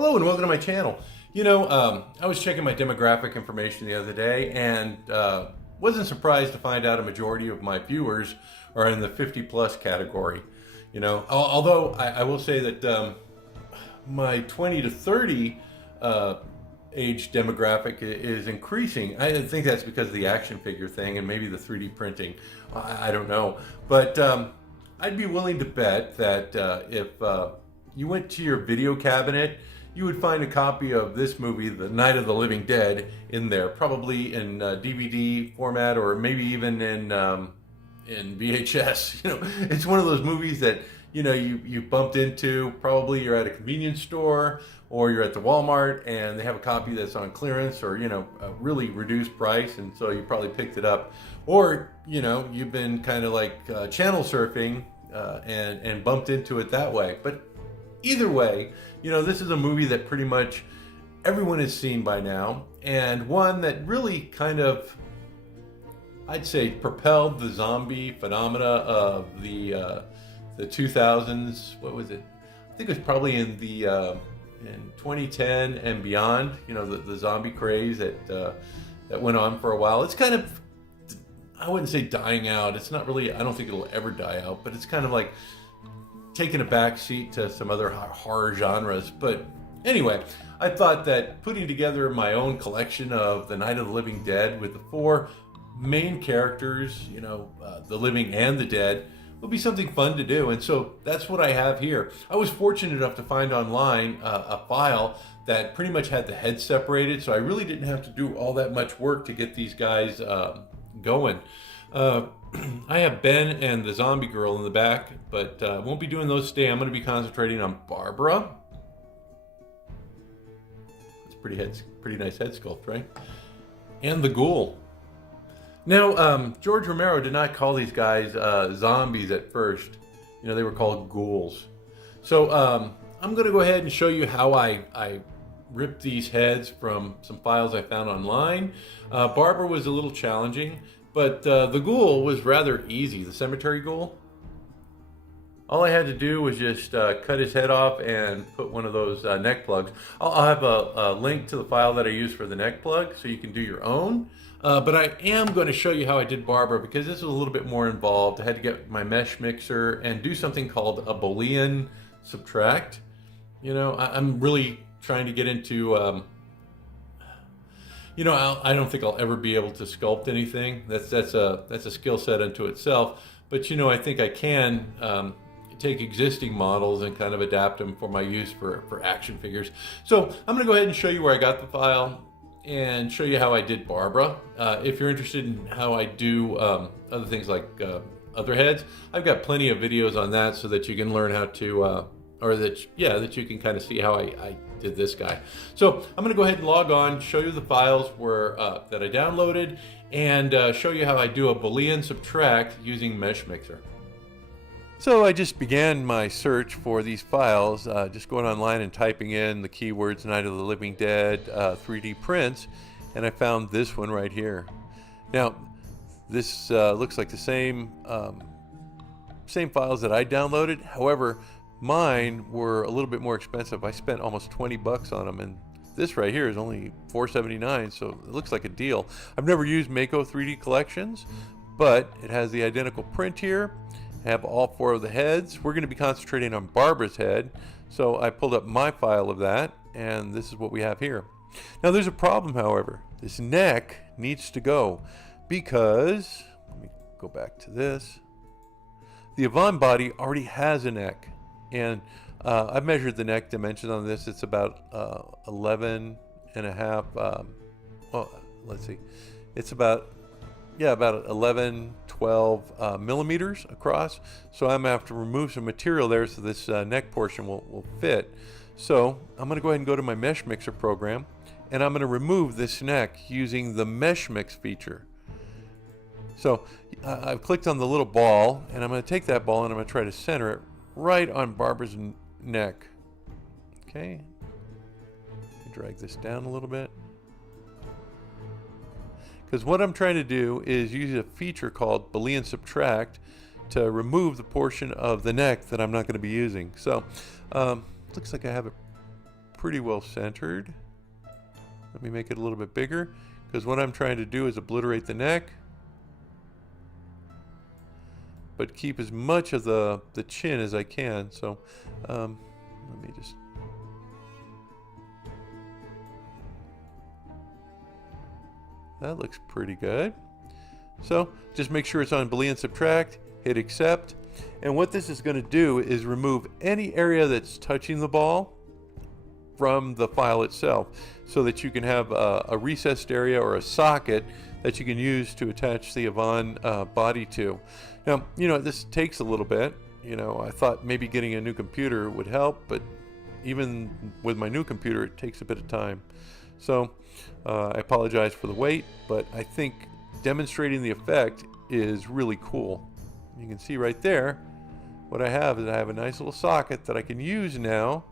Hello and welcome to my channel. I was checking my demographic information the other day and wasn't surprised to find out a majority of my viewers are in the 50 plus category. Although I will say that my 20 to 30 age demographic is increasing. I think that's because of the action figure thing and maybe the 3D printing. I don't know. But I'd be willing to bet that if you went to your video cabinet, you would find a copy of this movie, The Night of the Living Dead, in there, probably in DVD format or maybe even in VHS. It's one of those movies that you bumped into. Probably you're at a convenience store or you're at the Walmart and they have a copy that's on clearance or a really reduced price, and so you probably picked it up. Or you've been kind of like channel surfing and bumped into it that way. But either way, this is a movie that pretty much everyone has seen by now, and one that really kind of, I'd say, propelled the zombie phenomena of the 2000s. What was it? I think it was probably in 2010 and beyond. The zombie craze that went on for a while. It's kind of, I wouldn't say dying out. It's not really. I don't think it'll ever die out. But it's kind of like taking a back seat to some other horror genres. But anyway, I thought that putting together my own collection of The Night of the Living Dead with the four main characters, the living and the dead, would be something fun to do. And so that's what I have here. I was fortunate enough to find online a file that pretty much had the heads separated, so I really didn't have to do all that much work to get these guys going. I have Ben and the zombie girl in the back, but won't be doing those today. I'm going to be concentrating on Barbara. It's pretty nice head sculpt, right? And the Ghoul. Now, George Romero did not call these guys zombies at first. They were called ghouls. So I'm going to go ahead and show you how I ripped these heads from some files I found online. Barbara was a little challenging, but the Ghoul was rather easy. The cemetery Ghoul. All I had to do was just cut his head off and put one of those neck plugs. I'll have a link to the file that I use for the neck plug so you can do your own. But I am going to show you how I did Barbara because this was a little bit more involved. I had to get my Meshmixer and do something called a Boolean subtract. I'm really trying to get into, I don't think I'll ever be able to sculpt anything. That's a skill set unto itself. But I think I can take existing models and kind of adapt them for my use for action figures. So I'm going to go ahead and show you where I got the file and show you how I did Barbara. If you're interested in how I do other things like other heads, I've got plenty of videos on that so that you can learn how to, that you can kind of see how I did this guy. So I'm going to go ahead and log on, show you the files that I downloaded, and show you how I do a Boolean subtract using Meshmixer. So I just began my search for these files, just going online and typing in the keywords Night of the Living Dead 3D prints, and I found this one right here. Now, this looks like the same files that I downloaded. However, mine were a little bit more expensive. I spent almost 20 bucks on them, and this right here is only $4.79, so it looks like a deal. I've never used Mego 3D collections, but it has the identical print here. I have all four of the heads. We're going to be concentrating on Barbara's head, so I pulled up my file of that, and this is what we have here. Now there's a problem, however. This neck needs to go because, let me go back to this. The Yvonne body already has a neck, and I've measured the neck dimensions on this. It's about 11 and a half, let's see. It's about 11, 12 millimeters across. So I'm going to have to remove some material there so this neck portion will fit. So I'm going to go ahead and go to my Meshmixer program, and I'm going to remove this neck using the Mesh Mix feature. So I've clicked on the little ball, and I'm going to take that ball and I'm going to try to center it right on Barbara's neck. Okay. Drag this down a little bit. Because what I'm trying to do is use a feature called Boolean subtract to remove the portion of the neck that I'm not going to be using. So looks like I have it pretty well centered. Let me make it a little bit bigger, because what I'm trying to do is obliterate the neck, but keep as much of the chin as I can. So let me just... That looks pretty good. So just make sure it's on Boolean subtract, hit accept. And what this is going to do is remove any area that's touching the ball from the file itself, so that you can have a recessed area or a socket that you can use to attach the Yvonne body to. Now, you know, this takes a little bit. You know, I thought maybe getting a new computer would help, but even with my new computer, it takes a bit of time. So I apologize for the wait, but I think demonstrating the effect is really cool. You can see right there, what I have is I have a nice little socket that I can use now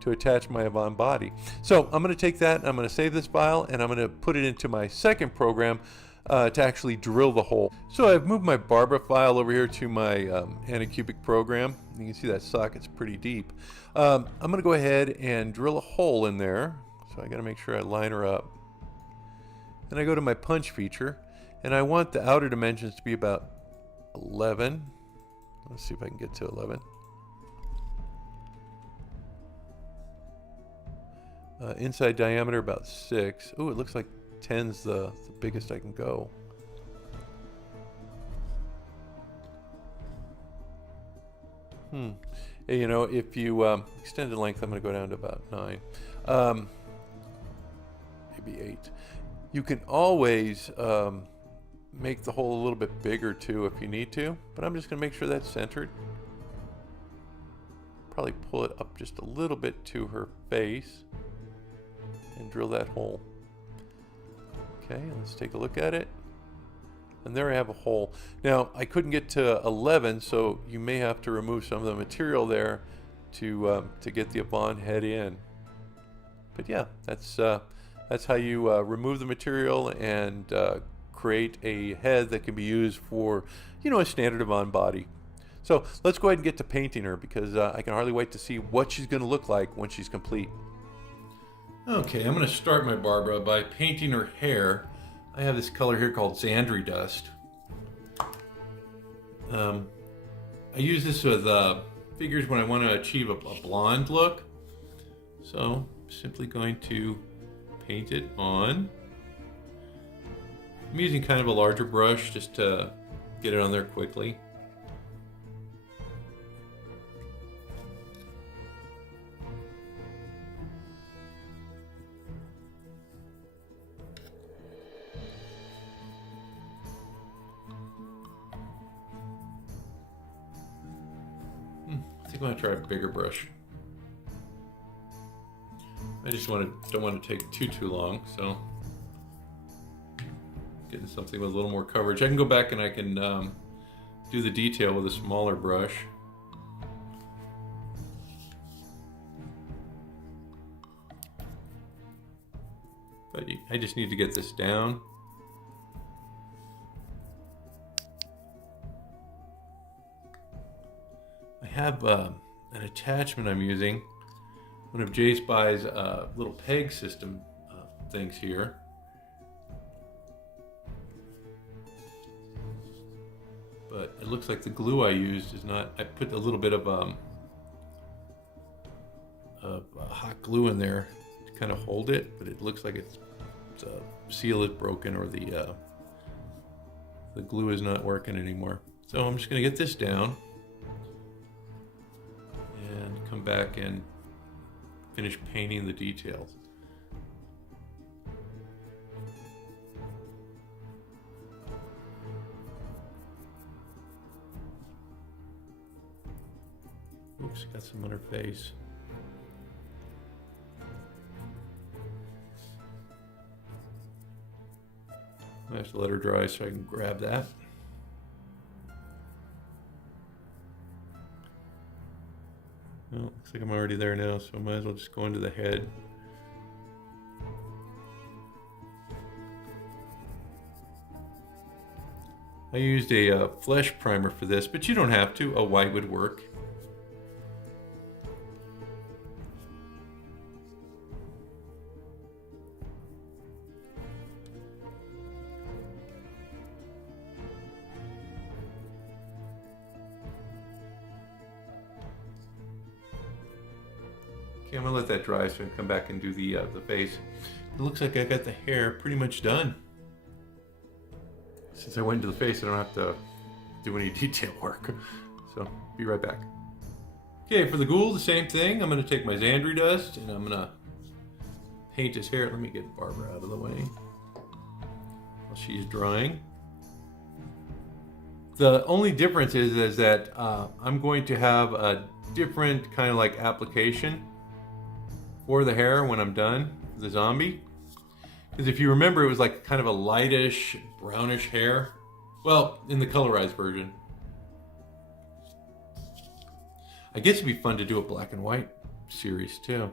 to attach my Yvonne body. So I'm going to take that, I'm going to save this file, and I'm going to put it into my second program to actually drill the hole. So I've moved my Barbara file over here to my Anycubic program. You can see that socket's pretty deep. I'm going to go ahead and drill a hole in there. So I got to make sure I line her up. And I go to my punch feature, and I want the outer dimensions to be about 11. Let's see if I can get to 11. Inside diameter about 6. Oh, it looks like 10's the biggest I can go. You know, if you extend the length, I'm going to go down to about 9. Maybe 8. You can always make the hole a little bit bigger too if you need to, but I'm just going to make sure that's centered. Probably pull it up just a little bit to her face and drill that hole. Okay, let's take a look at it. And there I have a hole. Now, I couldn't get to 11, so you may have to remove some of the material there to get the Yvonne head in. But yeah, that's how you remove the material and create a head that can be used for, you know, a standard Yvonne body. So let's go ahead and get to painting her, because I can hardly wait to see what she's going to look like when she's complete. Okay, I'm going to start my Barbara by painting her hair. I have this color here called Xandri Dust. I use this with figures when I want to achieve a blonde look. So I'm simply going to paint it on. I'm using kind of a larger brush just to get it on there quickly. I think I'm going to try a bigger brush. I just don't want to take too long, so getting something with a little more coverage. I can go back and I can do the detail with a smaller brush. But I just need to get this down. I have an attachment I'm using. One of Jay Spy's little peg system things here. But it looks like the glue I used is not, I put a little bit of hot glue in there to kind of hold it, but it looks like it's seal is broken, or the glue is not working anymore. So I'm just going to get this down and come back and finish painting the details. Oops, got some on her face. I have to let her dry so I can grab that. Well, looks like I'm already there now, so I might as well just go into the head. I used a flesh primer for this, but you don't have to. A white would work. Okay, I'm gonna let that dry so I can come back and do the face. It looks like I got the hair pretty much done. Since I went into the face, I don't have to do any detail work. So, be right back. Okay, for the Ghoul, the same thing. I'm gonna take my Xandri dust and I'm gonna paint his hair. Let me get Barbara out of the way while she's drying. The only difference is that I'm going to have a different kind of like application for the hair when I'm done with the zombie. Because if you remember, it was like kind of a lightish, brownish hair. Well, in the colorized version. I guess it'd be fun to do a black and white series too.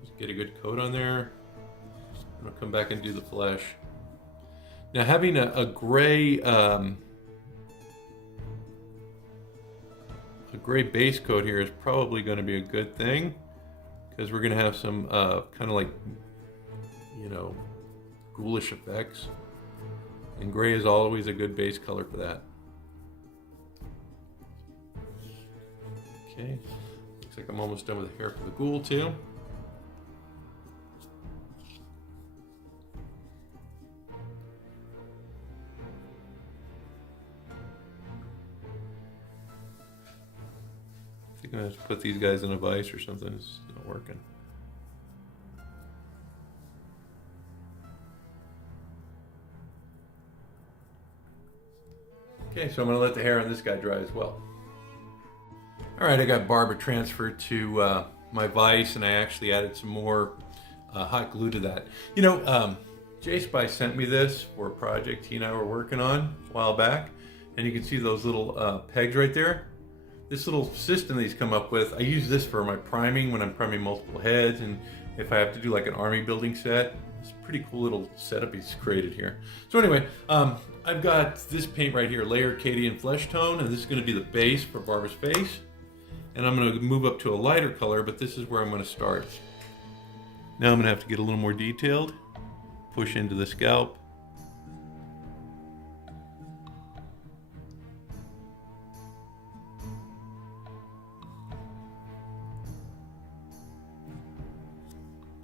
Just get a good coat on there. I'm gonna come back and do the flesh. Now having a gray base coat here is probably going to be a good thing, because we're going to have some kind of like, you know, ghoulish effects, and gray is always a good base color for that. Okay, looks like I'm almost done with the hair for the Ghoul too. I think I'm gonna have to put these guys in a vise or something. It's not working. Okay, so I'm gonna let the hair on this guy dry as well. All right, I got Barbara transferred to my vise, and I actually added some more hot glue to that. You know, J-Spy sent me this for a project he and I were working on a while back, and you can see those little pegs right there. This little system that he's come up with, I use this for my priming when I'm priming multiple heads, and if I have to do like an army building set. It's a pretty cool little setup he's created here. So anyway, I've got this paint right here, Layer Acadian Flesh Tone, and this is going to be the base for Barbara's face. And I'm going to move up to a lighter color, but this is where I'm going to start. Now I'm going to have to get a little more detailed. Push into the scalp.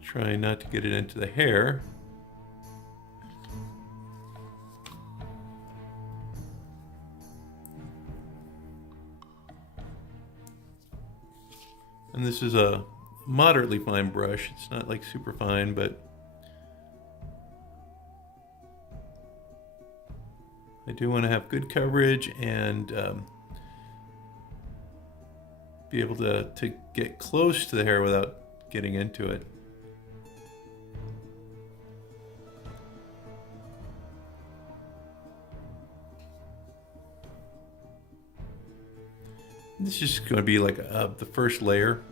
Try not to get it into the hair. And this is a moderately fine brush. It's not like super fine, but I do want to have good coverage and be able to get close to the hair without getting into it. This is just going to be like the first layer.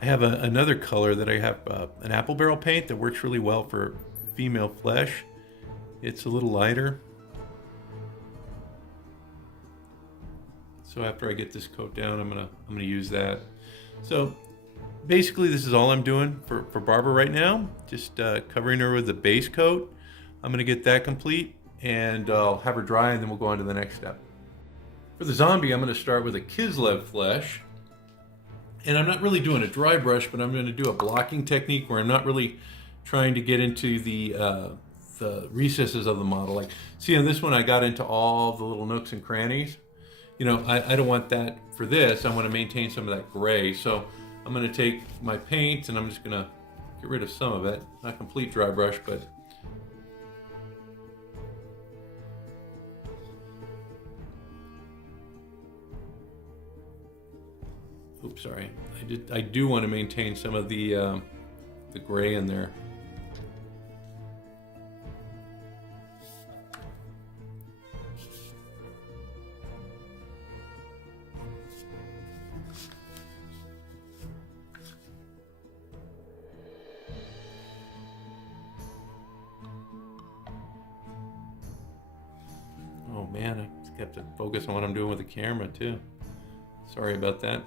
I have another color that I have an apple barrel paint that works really well for female flesh. It's a little lighter. So after I get this coat down, I'm gonna use that. So basically this is all I'm doing for Barbara right now. Just covering her with the base coat. I'm gonna get that complete, and I'll have her dry, and then we'll go on to the next step. For the zombie, I'm going to start with a Kislev flesh. And I'm not really doing a dry brush, but I'm going to do a blocking technique where I'm not really trying to get into the recesses of the model. Like, see on this one, I got into all the little nooks and crannies. You know, I don't want that for this. I want to maintain some of that gray. So I'm going to take my paint and I'm just going to get rid of some of it. Not complete dry brush, but oops, sorry. I do want to maintain some of the gray in there. Oh man, I have to focus on what I'm doing with the camera too. Sorry about that.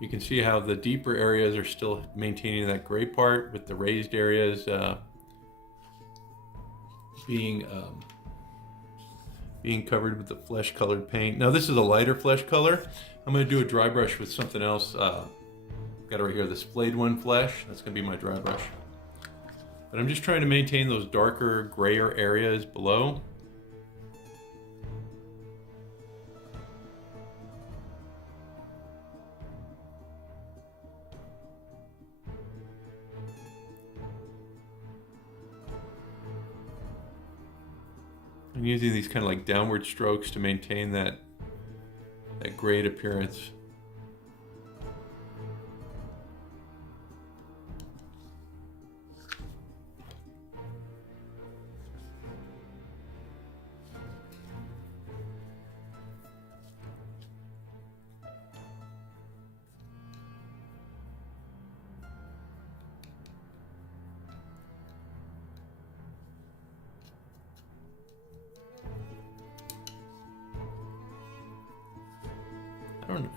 You can see how the deeper areas are still maintaining that gray part, with the raised areas being covered with the flesh colored paint. Now this is a lighter flesh color. I'm going to do a dry brush with something else. Got it right here, this Splayed One Flesh. That's going to be my dry brush. But I'm just trying to maintain those darker, grayer areas below. I'm using these kind of like downward strokes to maintain that grayed appearance.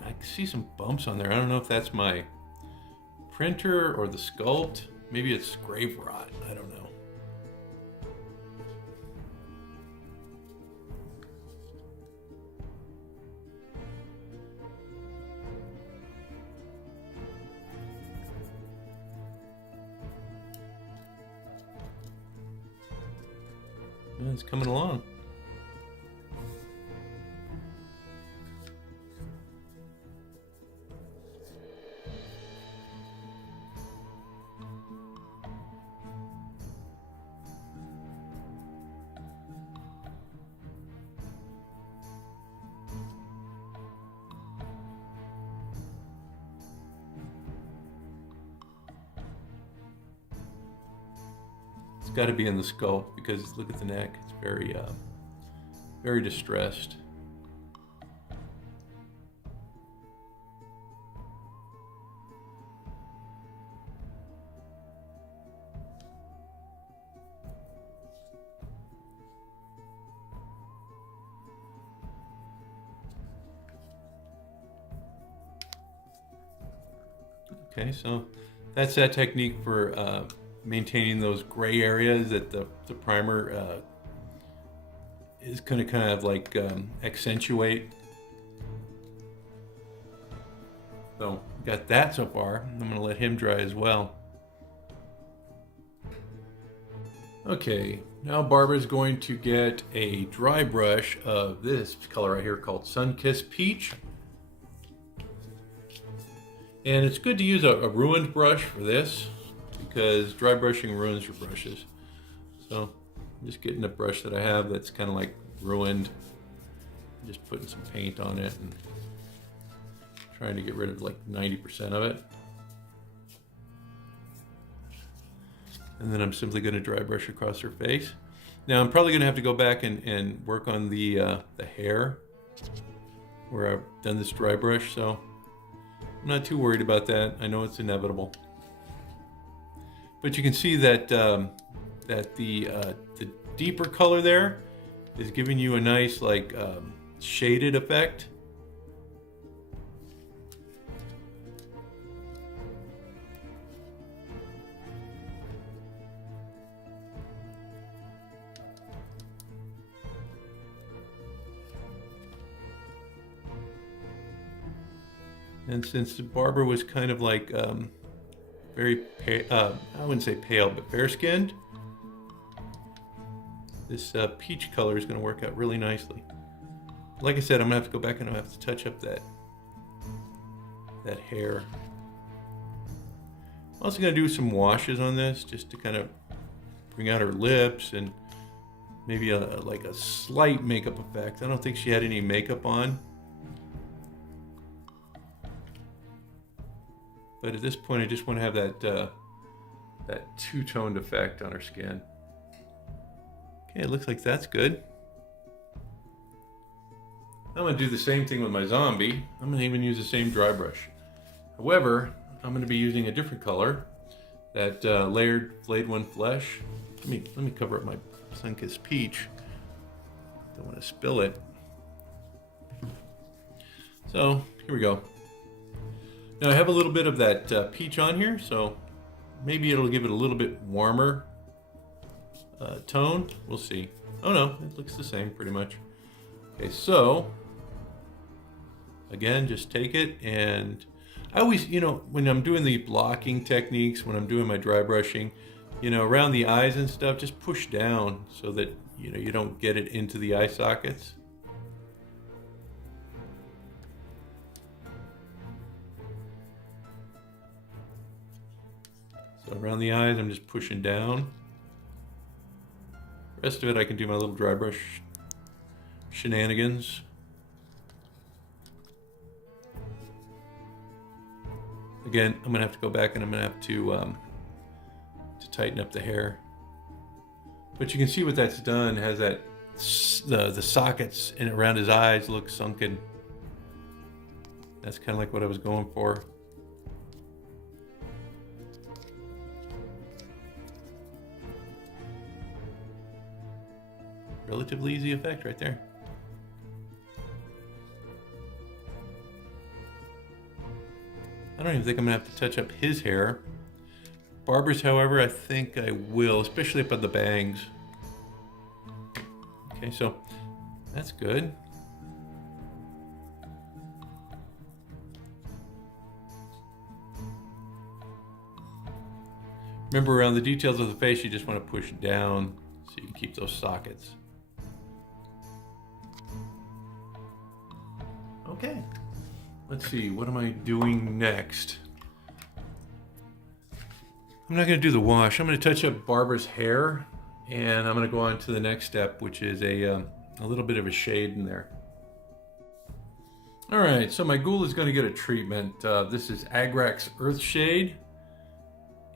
I see some bumps on there. I don't know if that's my printer or the sculpt. Maybe it's grave rot. I don't know. Yeah, it's coming along. Got to be in the sculpt, because look at the neck, it's very distressed. Okay, so that's that technique for maintaining those gray areas that the primer is going to kind of like accentuate. So got that so far. I'm going to let him dry as well. Okay, now Barbara's going to get a dry brush of this color right here called Sun-Kissed Peach. And it's good to use a ruined brush for this, because dry brushing ruins your brushes. So I'm just getting a brush that I have that's kind of like ruined, just putting some paint on it and trying to get rid of like 90% of it. And then I'm simply going to dry brush across her face. Now I'm probably going to have to go back and work on the hair where I've done this dry brush, so I'm not too worried about that. I know it's inevitable. But you can see that the deeper color there is giving you a nice like shaded effect. And since Barbara was kind of like very pale, I wouldn't say pale, but fair-skinned, this peach color is going to work out really nicely. Like I said, I'm going to have to go back and I'm going to have to touch up that hair. I'm also going to do some washes on this just to kind of bring out her lips and maybe like a slight makeup effect. I don't think she had any makeup on. But at this point, I just want to have that two-toned effect on her skin. Okay, it looks like that's good. I'm going to do the same thing with my zombie. I'm going to even use the same dry brush. However, I'm going to be using a different color, that layered Splayed One Flesh. Let me cover up my Sun-Kissed Peach. Don't want to spill it. So here we go. Now I have a little bit of that peach on here, so maybe it'll give it a little bit warmer tone. We'll see. Oh no, it looks the same pretty much. Okay, so again, just take it, and I always, you know, when I'm doing the blocking techniques, when I'm doing my dry brushing, you know, around the eyes and stuff, just push down so that, you know, you don't get it into the eye sockets. So around the eyes, I'm just pushing down. The rest of it, I can do my little dry brush shenanigans. Again, I'm gonna have to go back and I'm gonna have to tighten up the hair. But you can see what that's done. Has that the sockets and around his eyes look sunken. That's kind of like what I was going for. Relatively easy effect right there. I don't even think I'm gonna have to touch up his hair. Barbara's, however, I think I will, especially up on the bangs. Okay, so that's good. Remember, around the details of the face, you just want to push down so you can keep those sockets. Okay, let's see, what am I doing next? I'm not going to do the wash. I'm going to touch up Barbara's hair, and I'm going to go on to the next step, which is a little bit of a shade in there. All right, so my Ghoul is going to get a treatment. This is Agrax Earth Shade,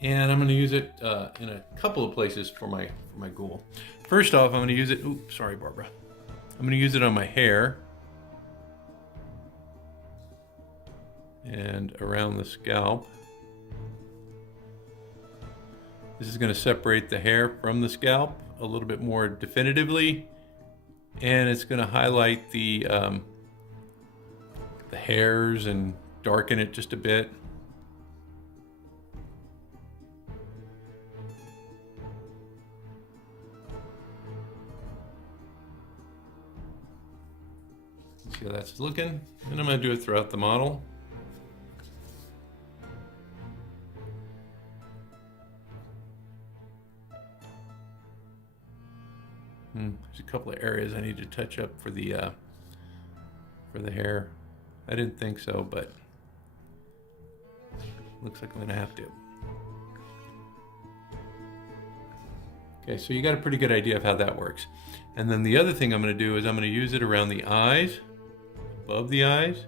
and I'm going to use it in a couple of places for my Ghoul. First off, I'm going to use it. Oops, sorry, Barbara. I'm going to use it on my hair and around the scalp. This is going to separate the hair from the scalp a little bit more definitively, and it's going to highlight the hairs and darken it just a bit. See how that's looking, and I'm going to do it throughout the model. There's a couple of areas I need to touch up for the hair. I didn't think so, but looks like I'm gonna have to. Okay, so you got a pretty good idea of how that works. And then the other thing I'm gonna do is I'm gonna use it around the eyes, above the eyes,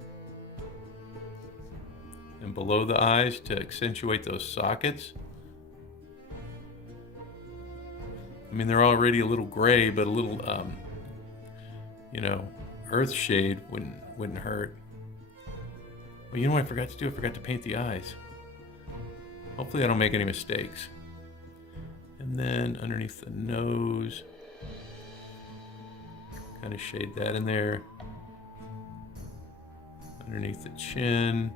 and below the eyes to accentuate those sockets. I mean, they're already a little gray, but a little, you know, earth shade wouldn't hurt. Well, you know what I forgot to do? I forgot to paint the eyes. Hopefully I don't make any mistakes. And then underneath the nose, kind of shade that in there. Underneath the chin.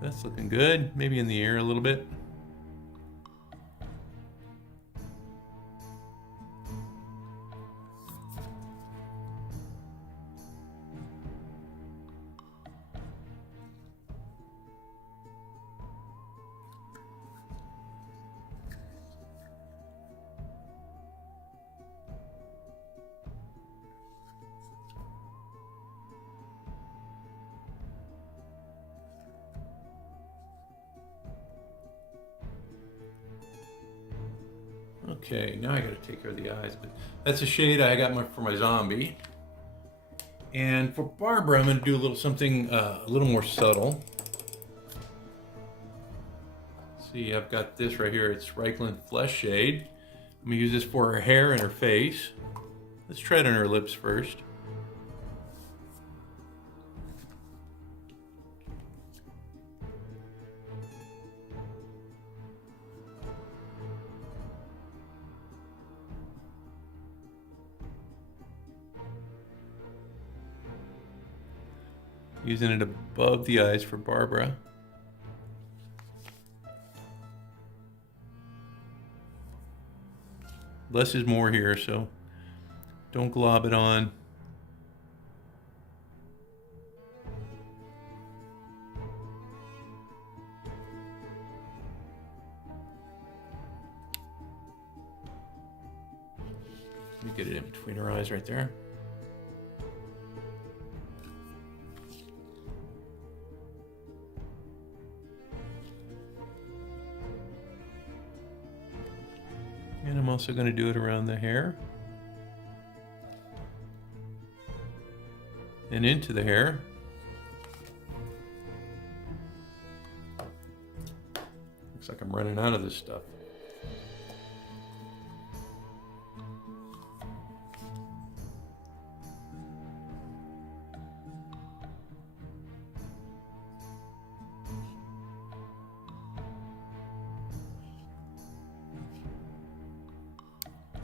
That's looking good. Maybe in the ear a little bit. Okay, now I gotta take care of the eyes, but that's a shade I got for my zombie. And for Barbara, I'm gonna do a little something a little more subtle. See, I've got this right here. It's Reichland Flesh Shade. I'm gonna use this for her hair and her face. Let's try it on her lips first. Using it above the eyes for Barbara. Less is more here, so don't glob it on. Let me get it in between her eyes right there. And I'm also going to do it around the hair. And into the hair. Looks like I'm running out of this stuff.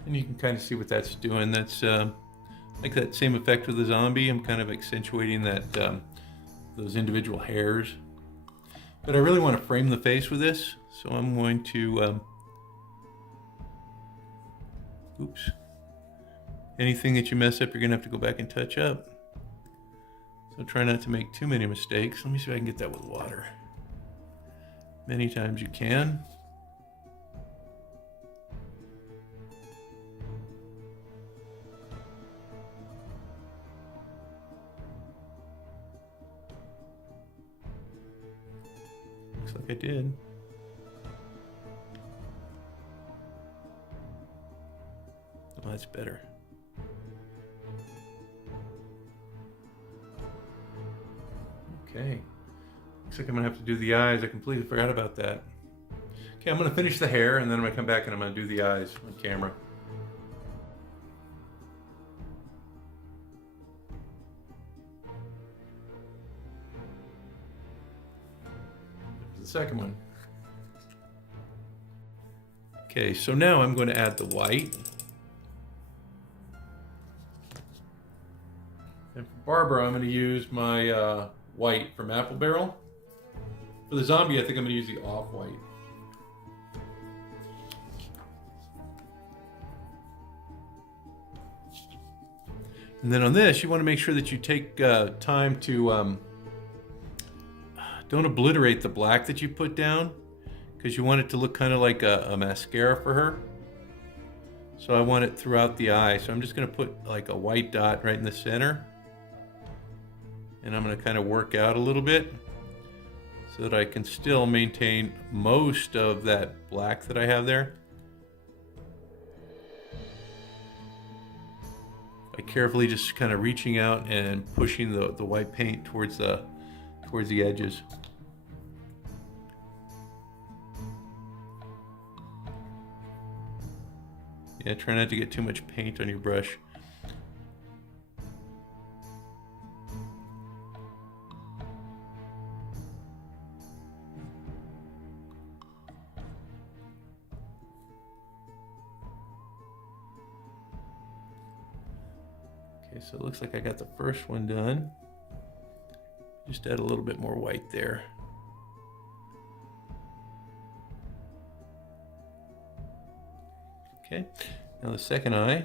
And you can kind of see what that's doing. That's like that same effect with the zombie. I'm kind of accentuating that those individual hairs. But I really want to frame the face with this, so I'm going to oops. Anything that you mess up, you're gonna have to go back and touch up. So try not to make too many mistakes. Let me see if I can get that with water. Many times you can. Looks like I did. Oh, that's better. Okay. Looks like I'm gonna have to do the eyes. I completely forgot about that. Okay, I'm gonna finish the hair and then I'm gonna come back and I'm gonna do the eyes on camera. The second one. Okay, so now I'm going to add the white. And for Barbara, I'm going to use my white from Apple Barrel. For the zombie, I think I'm going to use the off-white. And then on this, you want to make sure that you take time to don't obliterate the black that you put down, because you want it to look kind of like a mascara for her. So I want it throughout the eye. So I'm just going to put like a white dot right in the center. And I'm going to kind of work out a little bit so that I can still maintain most of that black that I have there. By carefully just kind of reaching out and pushing the white paint towards the edges. Yeah, try not to get too much paint on your brush. Okay, so it looks like I got the first one done. Just add a little bit more white there. Okay, now the second eye.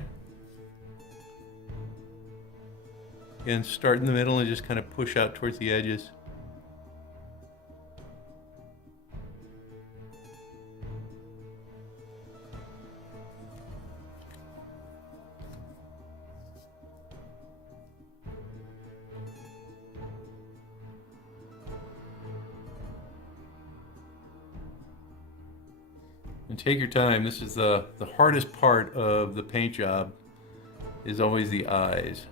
Again, start in the middle and just kind of push out towards the edges. And take your time. This is the hardest part of the paint job, is always the eyes.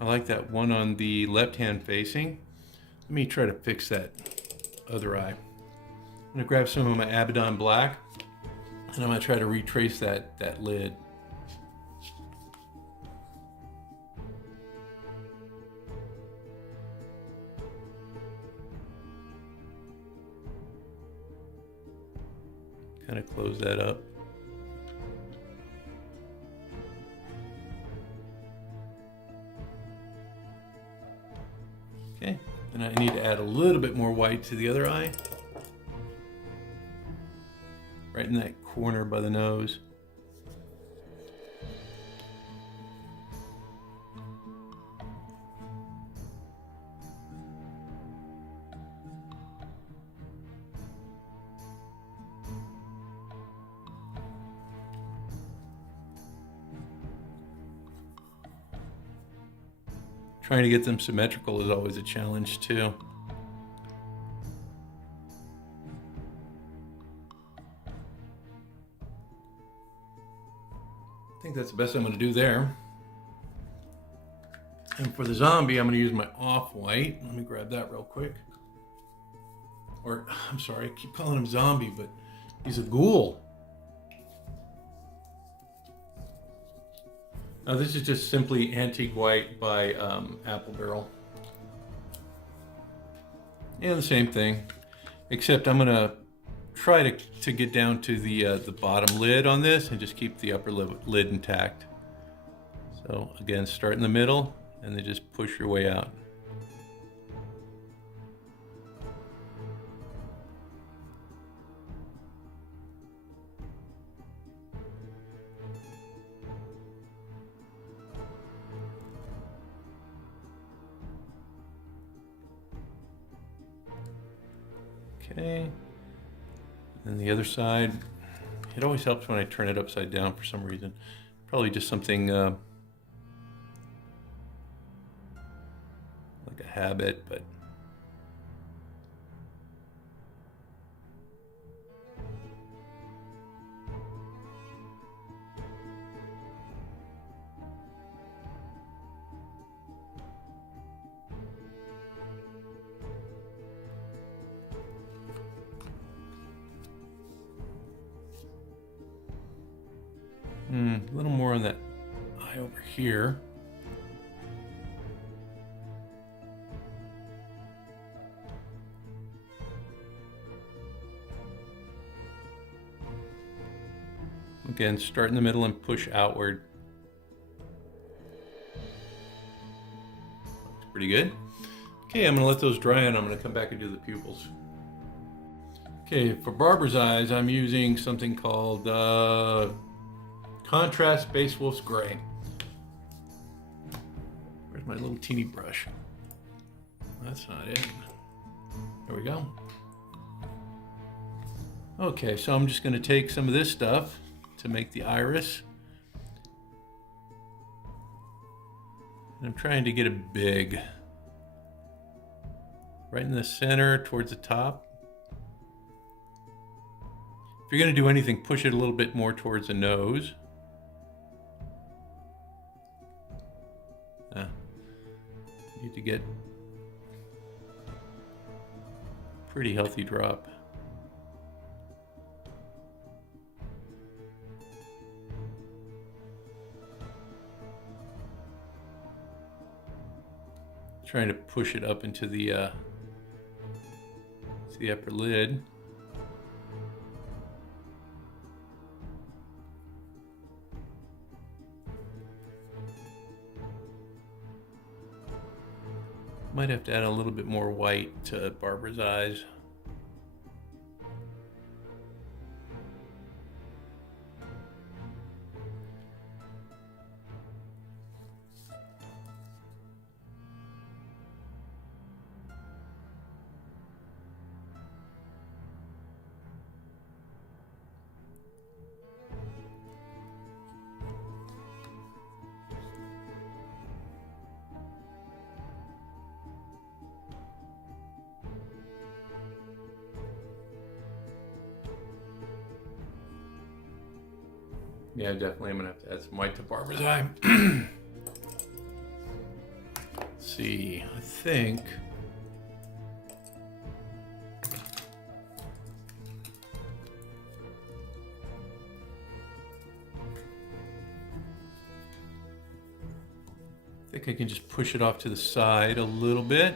I like that one on the left hand facing. Let me try to fix that other eye. I'm going to grab some of my Abaddon black and I'm going to try to retrace that lid. kind of close that up. Okay, and I need to add a little bit more white to the other eye. Right in that corner by the nose. Trying to get them symmetrical is always a challenge too. I think that's the best I'm going to do there. And for the zombie, I'm going to use my off-white. Let me grab that real quick. Or, I'm sorry, I keep calling him zombie, but he's a ghoul. Now this is just simply Antique White by Apple Barrel. And the same thing, except I'm gonna try to get down to the bottom lid on this and just keep the upper lid intact. So again, start in the middle and then just push your way out. Okay, and the other side, it always helps when I turn it upside down for some reason. Probably just something like a habit, but a little more on that eye over here. Again, start in the middle and push outward. Looks pretty good. Okay, I'm going to let those dry and I'm going to come back and do the pupils. Okay, for Barber's eyes, I'm using something called Contrast Space Wolf's Gray. Where's my little teeny brush? That's not it. There we go. Okay, so I'm just going to take some of this stuff to make the iris. And I'm trying to get it big. Right in the center towards the top. If you're going to do anything, push it a little bit more towards the nose. Need to get a pretty healthy drop. Trying to push it up into the upper lid. Might have to add a little bit more white to Barbara's eyes. Yeah, definitely I'm gonna have to add some white to Barbara's eye. Let's see, I think I can just push it off to the side a little bit.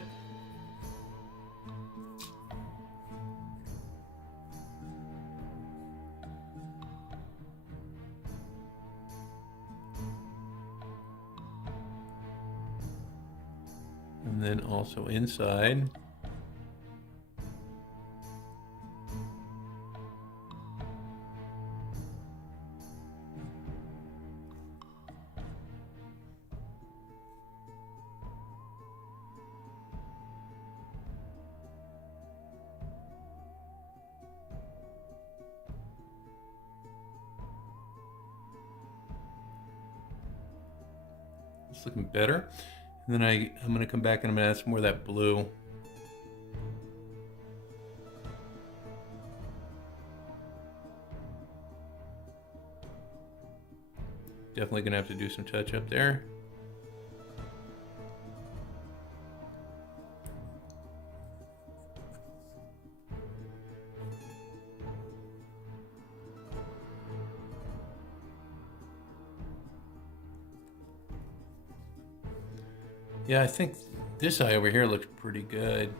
And then also inside. It's looking better. And then I'm going to come back and I'm going to add some more of that blue. Definitely going to have to do some touch up there. Yeah, I think this eye over here looks pretty good.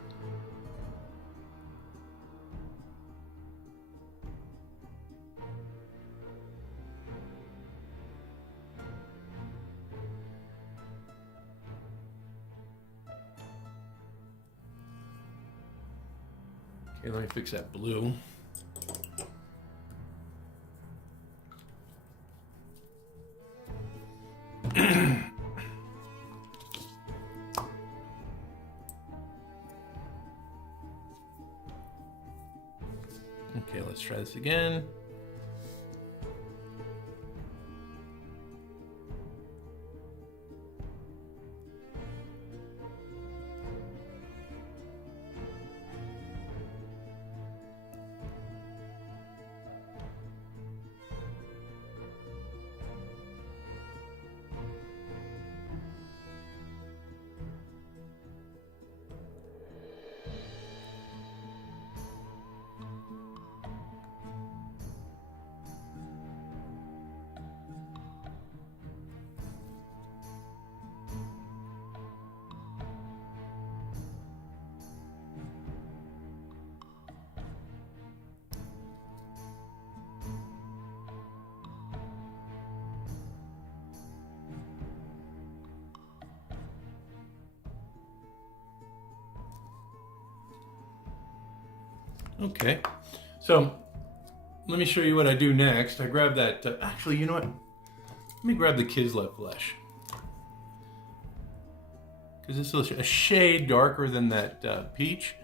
Okay, let me fix that blue. Okay, let's try this again. Okay, so let me show you what I do next. I grab that, actually, you know what? Let me grab the Kislev flesh. Because this is a shade darker than that peach.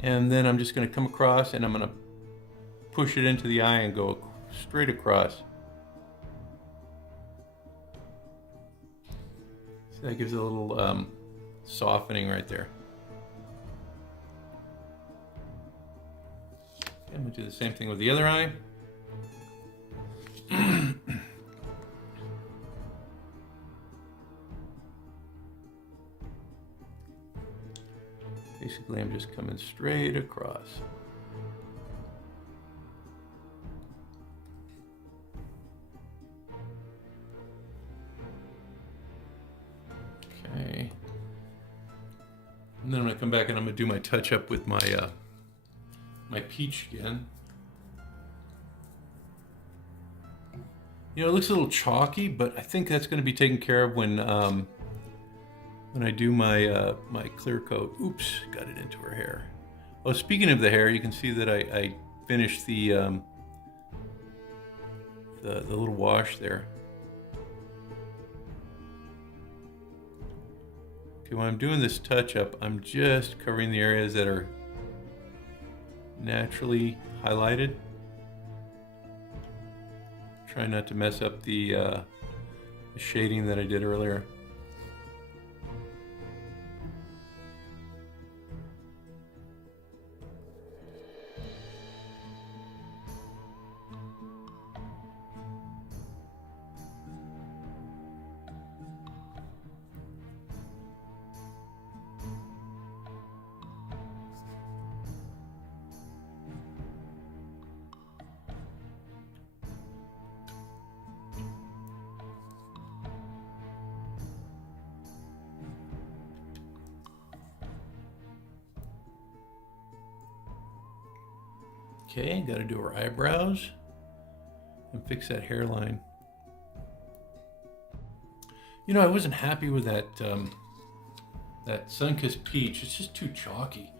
And then I'm just going to come across and I'm going to push it into the eye and go straight across. So that gives it a little softening right there. I'm going to do the same thing with the other eye. Basically, I'm just coming straight across. Okay. And then I'm going to come back and I'm going to do my touch up with my my peach again. You know, it looks a little chalky, but I think that's going to be taken care of when I do my my clear coat. Oops, got it into her hair. Oh, speaking of the hair, you can see that I finished the little wash there. Okay, when I'm doing this touch up, I'm just covering the areas that are naturally highlighted. Try not to mess up the shading that I did earlier. Okay, got to do her eyebrows and fix that hairline. You know, I wasn't happy with that that Sunkissed Peach. It's just too chalky.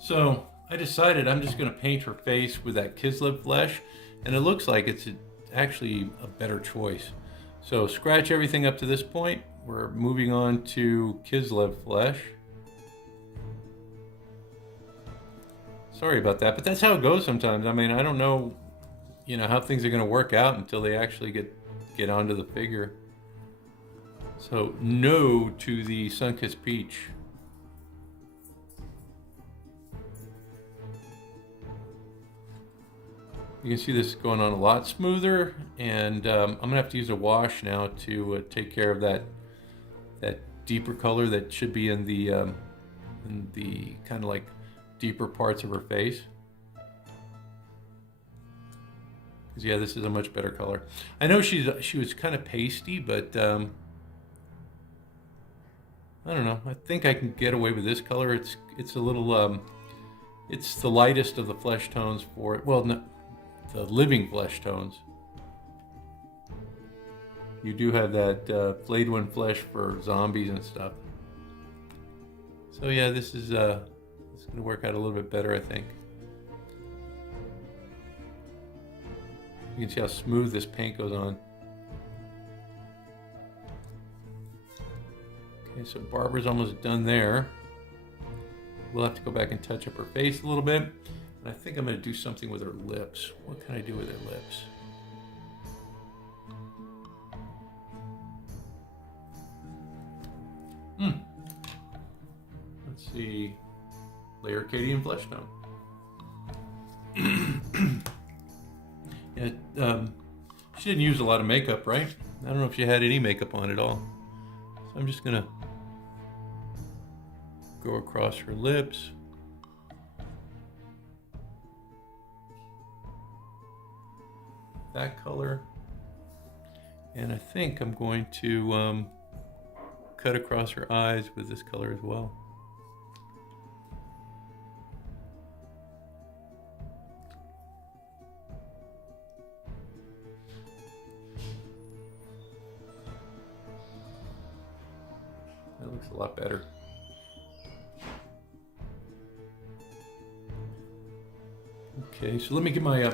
So I decided I'm just going to paint her face with that Kislev flesh, and it looks like it's actually a better choice. So scratch everything up to this point. We're moving on to Kislev flesh. Sorry about that, but that's how it goes sometimes. I mean, I don't know, how things are going to work out until they actually get onto the figure. So no to the Sunkissed Peach. You can see this going on a lot smoother, and I'm gonna have to use a wash now to take care of that deeper color that should be in the kind of like deeper parts of her face. Because yeah, this is a much better color. I know she was kind of pasty, but I don't know. I think I can get away with this color. It's a little it's the lightest of the flesh tones for it. Well, no, the living flesh tones. You do have that flayed one flesh for zombies and stuff. So yeah, this is going to work out a little bit better, I think. You can see how smooth this paint goes on. Okay, so Barbara's almost done there. We'll have to go back and touch up her face a little bit. And I think I'm going to do something with her lips. What can I do with her lips? Let's see. Layer Cadian flesh tone. Yeah, she didn't use a lot of makeup, right? I don't know if she had any makeup on at all. So I'm just going to go across her lips. That color. And I think I'm going to cut across her eyes with this color as well. That looks a lot better. Okay, so let me get my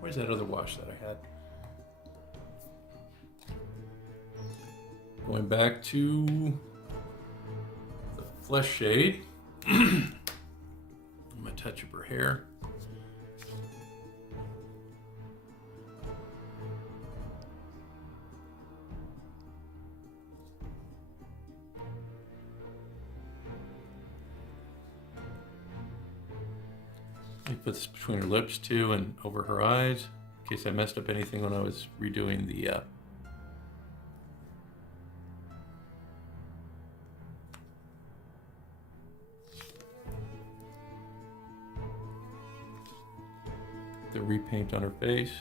where's that other wash that I had? Going back to the flesh shade. I'm gonna touch up her hair. Let me put this between her lips too and over her eyes, in case I messed up anything when I was redoing the repaint on her face.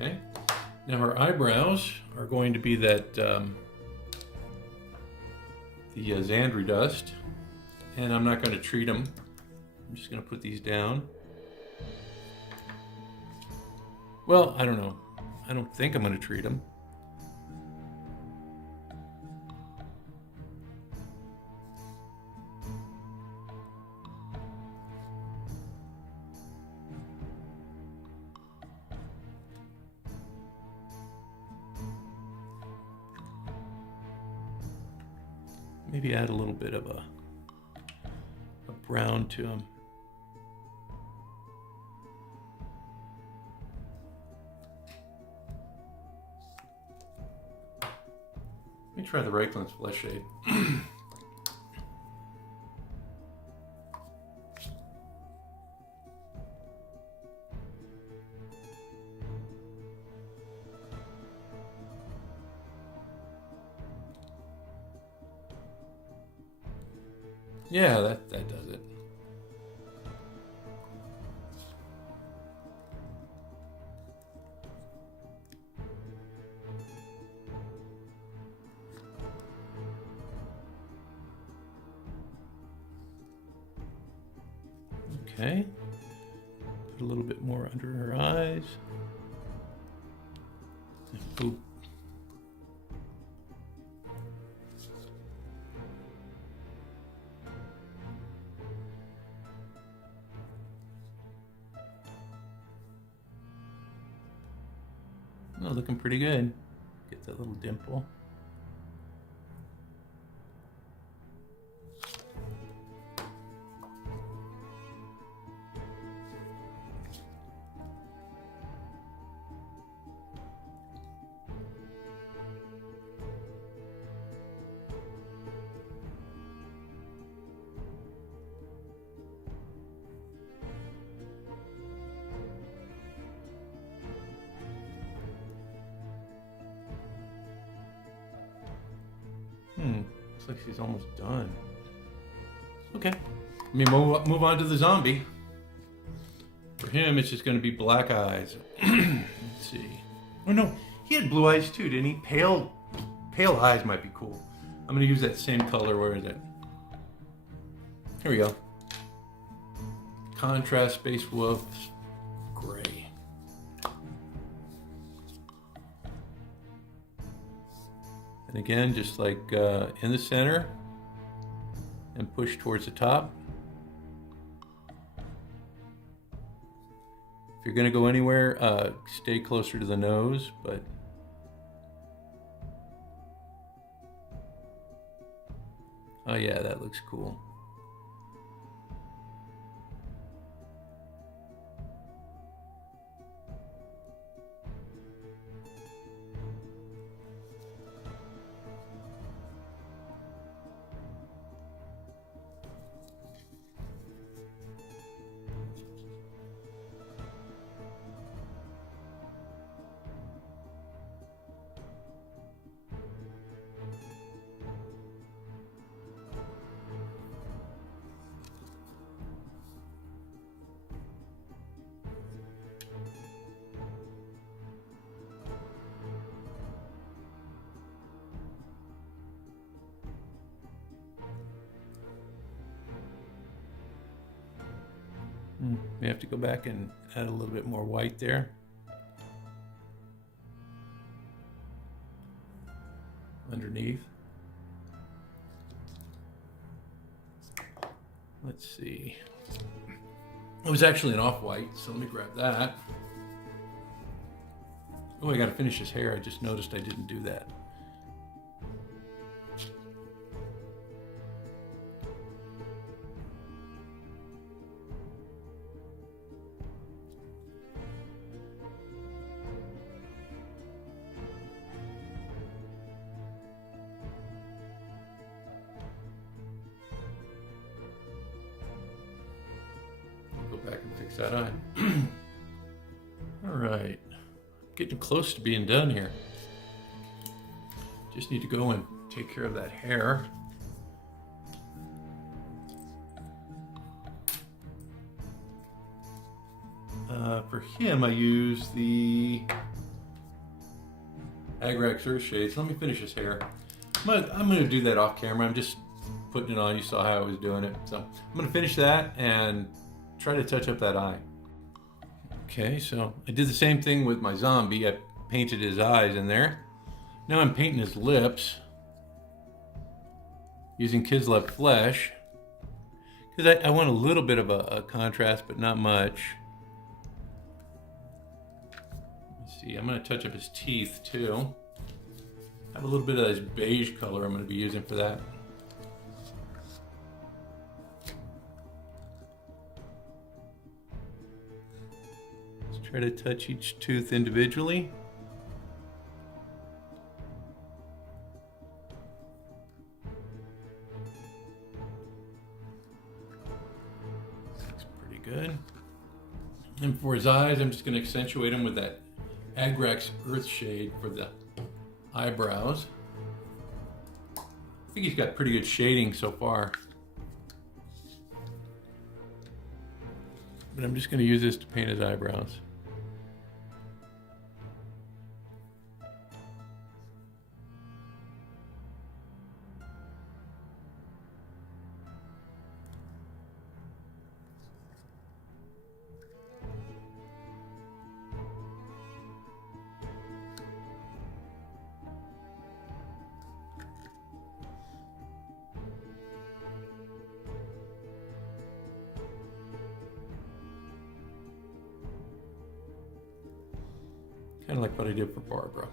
Okay, now her eyebrows are going to be that the Xandri dust, and I'm not going to treat them. I'm just going to put these down. Well, I don't know. I don't think I'm going to treat them. Maybe add a little bit of a brown to them. Let me try the Reikland's flesh shade. Yeah, that does it. Okay. Put a little bit more under her eyes. Oop. Oh, looking pretty good. Get that little dimple. Looks like she's almost done. Okay. Let me move on to the zombie. For him, it's just going to be black eyes. Let's see. Oh no, he had blue eyes too, didn't he? Pale eyes might be cool. I'm going to use that same color. Where is it? Here we go. Contrast Space Wolf Gray. And again, just like in the center and push towards the top. If you're going to go anywhere, stay closer to the nose, but oh yeah, that looks cool. We have to go back and add a little bit more white there. Underneath. Let's see. It was actually an off-white, so let me grab that. Oh, I gotta finish his hair. I just noticed I didn't do that. Back and fix that eye. All right, getting close to being done here. Just need to go and take care of that hair. For him, I use the Agrax Earthshades. Let me finish his hair. I'm gonna do that off camera. I'm just putting it on. You saw how I was doing it. So I'm gonna finish that and try to touch up that eye. Okay, so I did the same thing with my zombie. I painted his eyes in there. Now I'm painting his lips using Kids Love Flesh because I want a little bit of a contrast, but not much. Let's see, I'm going to touch up his teeth too. I have a little bit of this beige color I'm going to be using for that. Try to touch each tooth individually. Looks pretty good. And for his eyes, I'm just going to accentuate him with that Agrax Earthshade for the eyebrows. I think he's got pretty good shading so far. But I'm just going to use this to paint his eyebrows. Kind of like what I did for Barbara.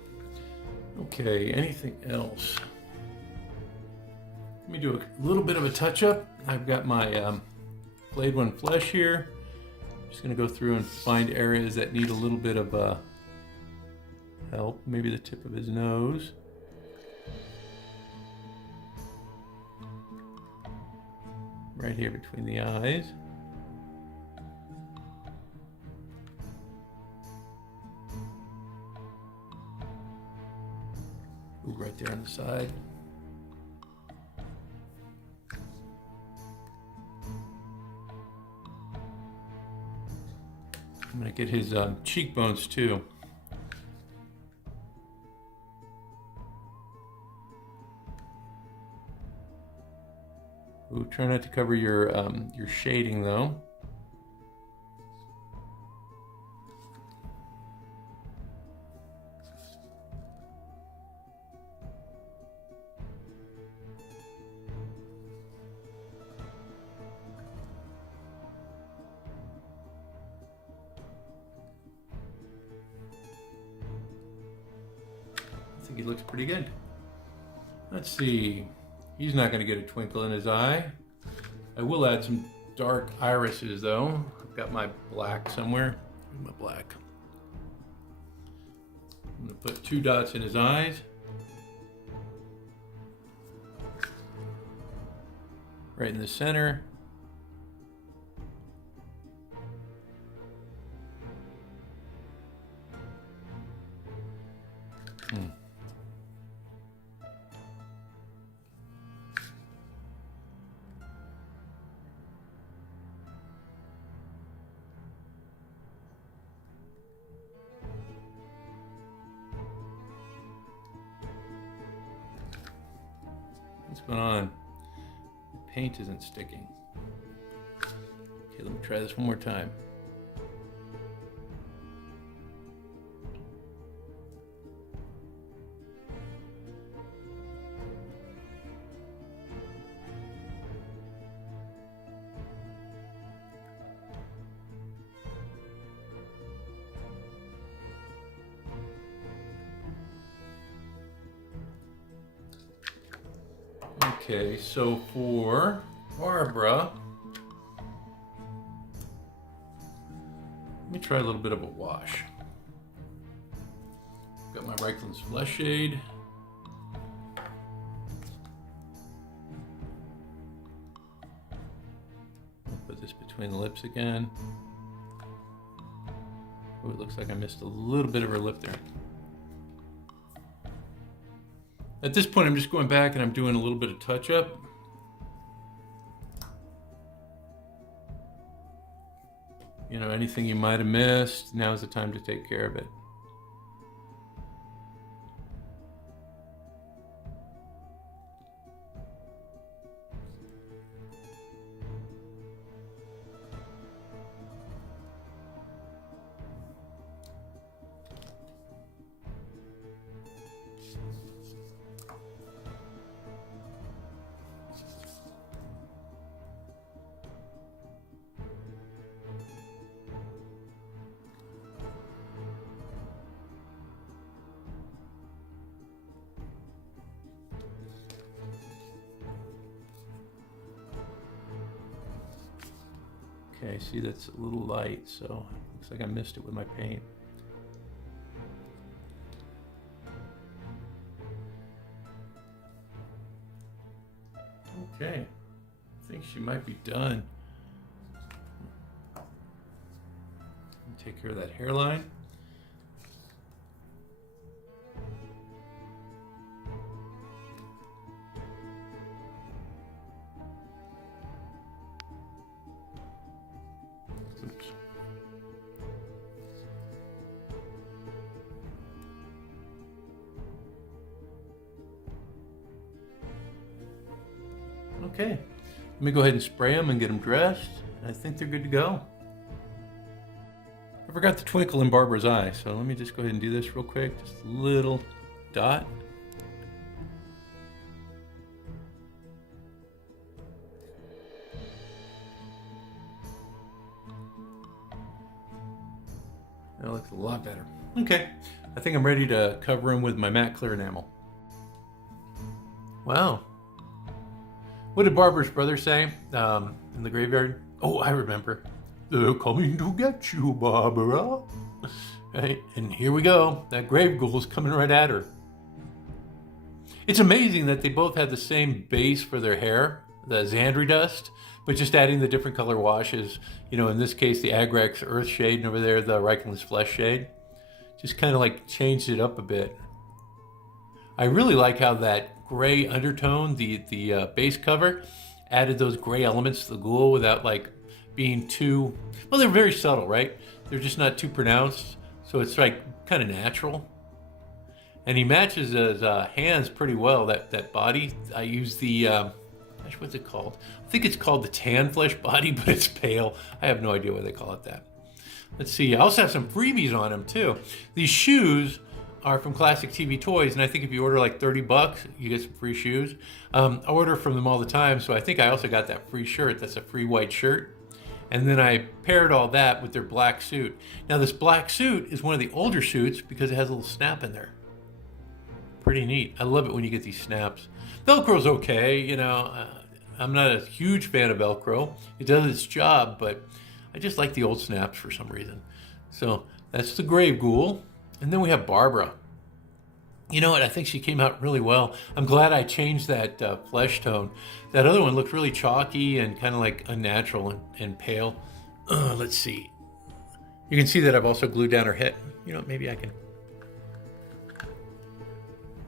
Okay, anything else? Let me do a little bit of a touch-up. I've got my Blade 1 flesh here. Just gonna go through and find areas that need a little bit of help. Maybe the tip of his nose. Right here between the eyes. Ooh, right there on the side. I'm gonna get his cheekbones too. Ooh, try not to cover your shading though. I think he looks pretty good. Let's see. He's not going to get a twinkle in his eye. I will add some dark irises though. I've got my black somewhere. Where's my black? I'm going to put 2 dots in his eyes. Right in the center. What's going on? The paint isn't sticking. Okay, let me try this one more time. Okay, so for Barbara, let me try a little bit of a wash. Got my Reikland's Flesh Shade. I'll put this between the lips again. Oh, it looks like I missed a little bit of her lip there. At this point, I'm just going back and I'm doing a little bit of touch-up. You know, anything you might have missed, now's the time to take care of it. Okay, see that's a little light, so looks like I missed it with my paint. Okay, I think she might be done. Take care of that hairline. Oops. Okay, let me go ahead and spray them and get them dressed. I think they're good to go. I forgot the twinkle in Barbara's eye, so let me just go ahead and do this real quick. Just a little dot. That looks a lot better. Okay, I think I'm ready to cover him with my matte clear enamel. Wow. What did Barbara's brother say in the graveyard? Oh, I remember. They're coming to get you, Barbara. Right, and here we go. That grave ghoul's coming right at her. It's amazing that they both had the same base for their hair, the Xandri dust, but just adding the different color washes. You know, in this case, the Agrax Earth shade, and over there, the Reichenless Flesh shade. Just kind of like changed it up a bit. I really like how that gray undertone, the base cover, added those gray elements to the ghoul without like being too, well, they're very subtle, right? They're just not too pronounced. So it's like kind of natural. And he matches his hands pretty well, that body. I use the, gosh, what's it called? I think it's called the tan flesh body, but it's pale. I have no idea why they call it that. Let's see, I also have some freebies on him too. These shoes are from Classic TV Toys, and I think if you order like $30, you get some free shoes. I order from them all the time, so I think I also got that free shirt. That's a free white shirt. And then I paired all that with their black suit. Now this black suit is one of the older suits because it has a little snap in there. Pretty neat. I love it when you get these snaps. Velcro's okay, you know. I'm not a huge fan of Velcro. It does its job, but I just like the old snaps for some reason. So that's the Grave Ghoul. And then we have Barbara. You know what? I think she came out really well. I'm glad I changed that flesh tone. That other one looked really chalky and kind of like unnatural and pale. Let's see. You can see that I've also glued down her head. You know, maybe I can.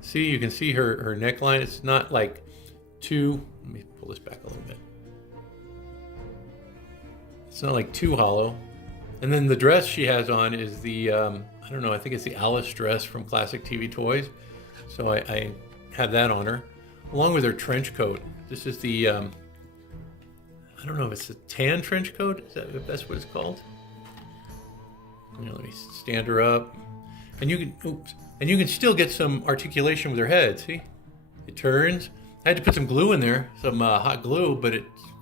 See, you can see her neckline. It's not like too, let me pull this back a little bit. It's not like too hollow. And then the dress she has on is the, I don't know, I think it's the Alice dress from Classic TV Toys. So I have that on her, along with her trench coat. This is the, I don't know if it's a tan trench coat, is that if that's what it's called? You know, let me stand her up. And you can, oops, and you can still get some articulation with her head, see? It turns. I had to put some glue in there, some hot glue, but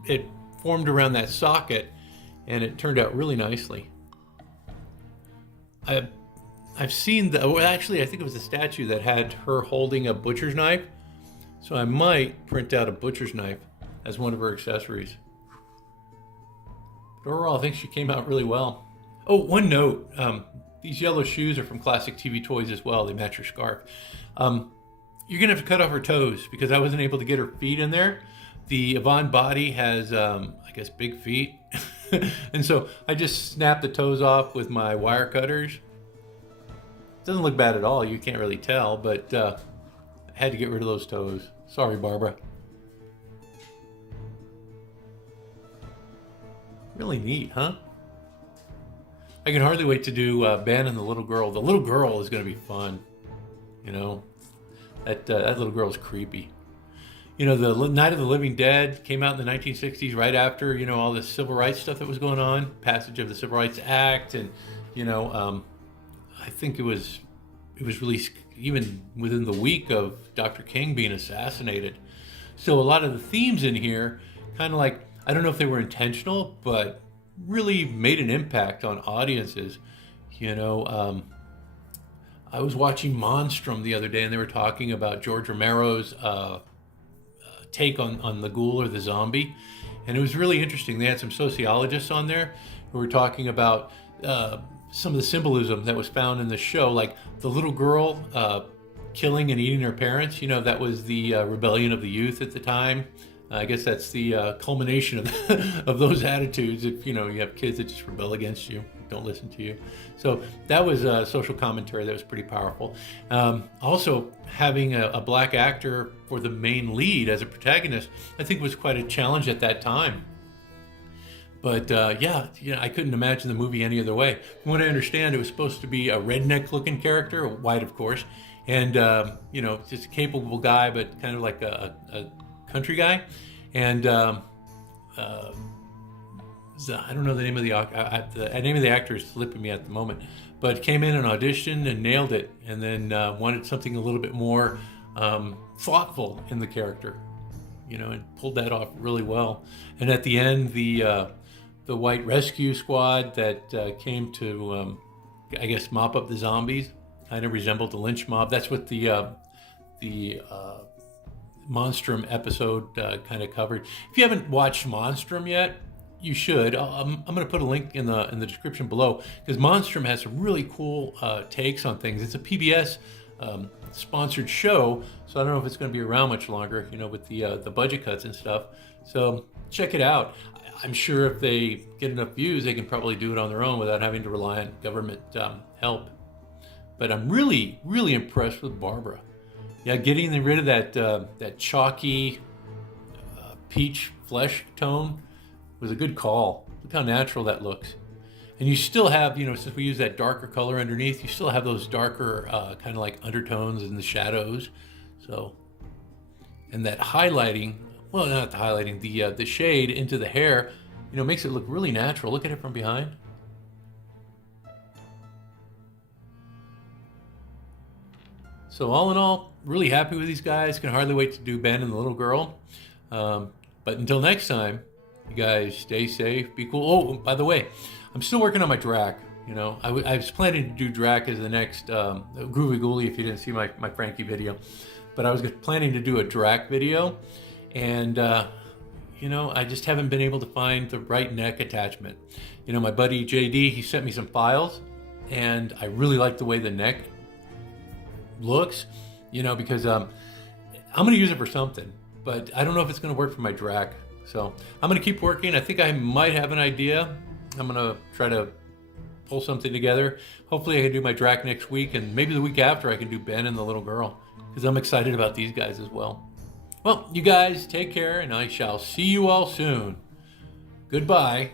it formed around that socket, and it turned out really nicely. I've seen actually I think it was a statue that had her holding a butcher's knife, so I might print out a butcher's knife as one of her accessories. But overall, I think she came out really well. Oh, one note, these yellow shoes are from Classic TV Toys as well. They match her scarf. You're gonna have to cut off her toes because I wasn't able to get her feet in there. The Yvonne body has, I guess, big feet. And so I just snapped the toes off with my wire cutters. It doesn't look bad at all. You can't really tell, but I had to get rid of those toes. Sorry, Barbara. Really neat, huh? I can hardly wait to do Ben and the little girl. The little girl is going to be fun. You know, that little girl is creepy. You know, the Night of the Living Dead came out in the 1960s, right after, you know, all this civil rights stuff that was going on, passage of the Civil Rights Act, and, you know, I think it was released even within the week of Dr. King being assassinated. So a lot of the themes in here, kind of like, I don't know if they were intentional, but really made an impact on audiences. You know, I was watching Monstrum the other day, and they were talking about George Romero's take on the ghoul or the zombie, and it was really interesting. They had some sociologists on there who were talking about some of the symbolism that was found in the show, like the little girl killing and eating her parents. You know, that was the rebellion of the youth at the time. I guess that's the culmination of those attitudes. If, you know, you have kids that just rebel against you, don't listen to you. So that was a social commentary that was pretty powerful. Also, having a black actor for the main lead as a protagonist, I think was quite a challenge at that time. But yeah, I couldn't imagine the movie any other way. From what I understand, it was supposed to be a redneck-looking character, white of course, and you know, just a capable guy, but kind of like a country guy. And I don't know the name of the name of the actor is slipping me at the moment, but came in and auditioned and nailed it, and then wanted something a little bit more thoughtful in the character, you know, and pulled that off really well. And at the end, the white rescue squad that came to, I guess, mop up the zombies, kind of resembled the lynch mob. That's what the Monstrum episode kind of covered. If you haven't watched Monstrum yet, you should. I'm going to put a link in the description below, because Monstrum has some really cool takes on things. It's a PBS sponsored show, so I don't know if it's going to be around much longer, you know, with the budget cuts and stuff. So check it out. I'm sure if they get enough views, they can probably do it on their own without having to rely on government help. But I'm really, really impressed with Barbara. Yeah, getting rid of that chalky peach flesh tone was a good call. Look how natural that looks. And you still have, you know, since we use that darker color underneath, you still have those darker kind of like undertones in the shadows. So, and that highlighting, well, not the highlighting, the shade into the hair, you know, makes it look really natural. Look at it from behind. So all in all, really happy with these guys. Can hardly wait to do Ben and the little girl. But until next time, you guys stay safe, be cool. Oh, by the way, I'm still working on my Drac. You know, I was planning to do Drac as the next Groovy Ghoulie, if you didn't see my Frankie video. But I was planning to do a Drac video. And, you know, I just haven't been able to find the right neck attachment. You know, my buddy JD, he sent me some files. And I really like the way the neck looks, you know, because I'm going to use it for something. But I don't know if it's going to work for my Drac. So I'm going to keep working. I think I might have an idea. I'm going to try to pull something together. Hopefully I can do my Drac next week, and maybe the week after I can do Ben and the little girl, because I'm excited about these guys as well. Well, you guys take care, and I shall see you all soon. Goodbye.